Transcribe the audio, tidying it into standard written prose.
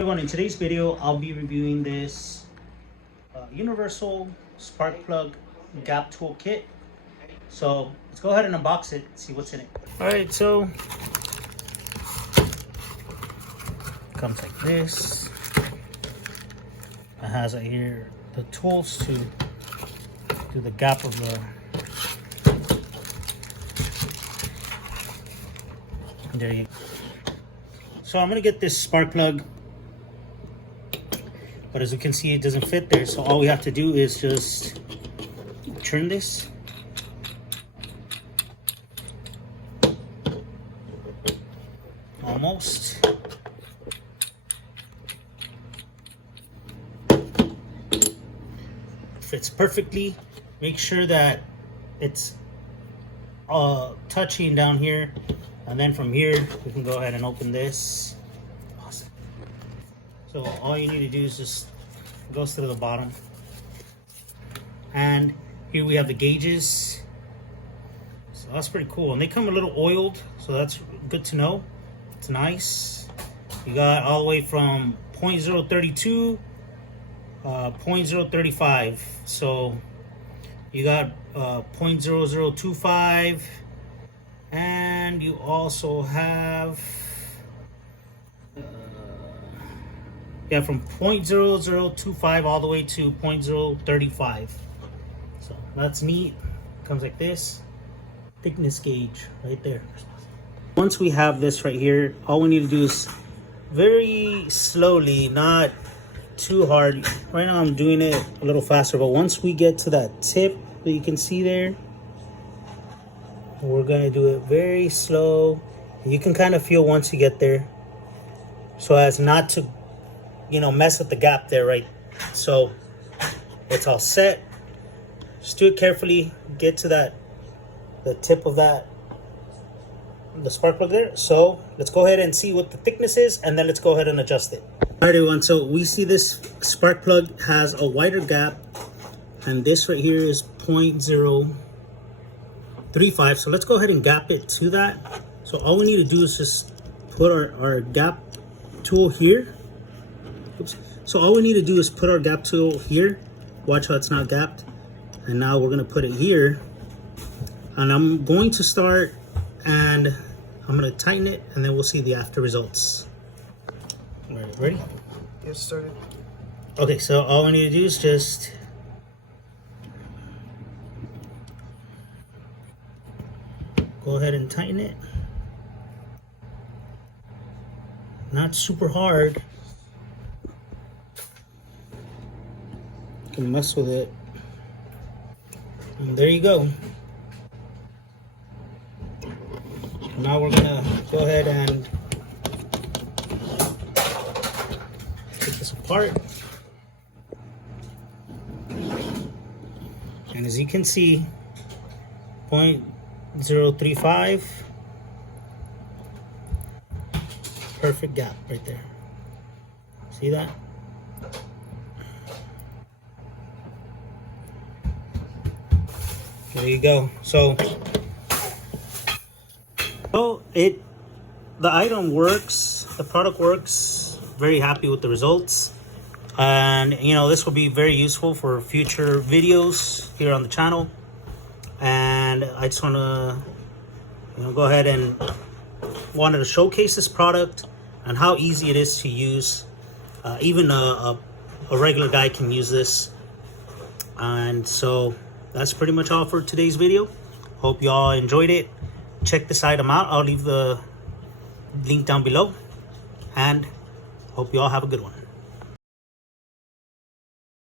Everyone, in today's video, I'll be reviewing this universal spark plug gap tool kit. So let's go ahead and unbox it, see what's in it. All right, so it comes like this. It has right here the tools to do the gap of the. There you go. So I'm gonna get this spark plug, but as you can see, it doesn't fit there. So all we have to do is just turn this. Almost. Fits perfectly. Make sure that it's touching down here. And then from here, we can go ahead and open this. Awesome. So all you need to do is just go to the bottom. And here we have the gauges. So that's pretty cool. And they come a little oiled, so that's good to know. It's nice. You got all the way from 0.032, 0.035. So you got 0.0025. And you also have from 0.0025 all the way to 0.035. So that's neat. Comes like this. Thickness gauge right there. Once we have this right here, all we need to do is very slowly, not too hard. Right now I'm doing it a little faster, but once we get to that tip that you can see there, we're gonna do it very slow. You can kind of feel once you get there, so as not to, mess with the gap there, right? So it's all set. Just do it carefully. Get to the tip of the spark plug there. So let's go ahead and see what the thickness is, and then let's go ahead and adjust it. All right, everyone. So we see this spark plug has a wider gap, and this right here is 0.035. So let's go ahead and gap it to that. So all we need to do is just put our gap tool here. Oops. So all we need to do is put our gap tool here. Watch how it's not gapped. And now we're gonna put it here. And I'm going to start and I'm gonna tighten it, and then we'll see the after results. All right, ready? Get started. Okay, so all we need to do is just go ahead and tighten it. Not super hard. You can mess with it. And there you go. Now we're gonna go ahead and take this apart. And as you can see, 0.035, perfect gap right there. See that? There you go. So the item works, the product works. Very happy with the results. And this will be very useful for future videos here on the channel. And I just want to go ahead and wanted to showcase this product and how easy it is to use. Even a regular guy can use this. And so that's pretty much all for today's video. Hope y'all enjoyed it. Check this item out. I'll leave the link down below. And hope y'all have a good one.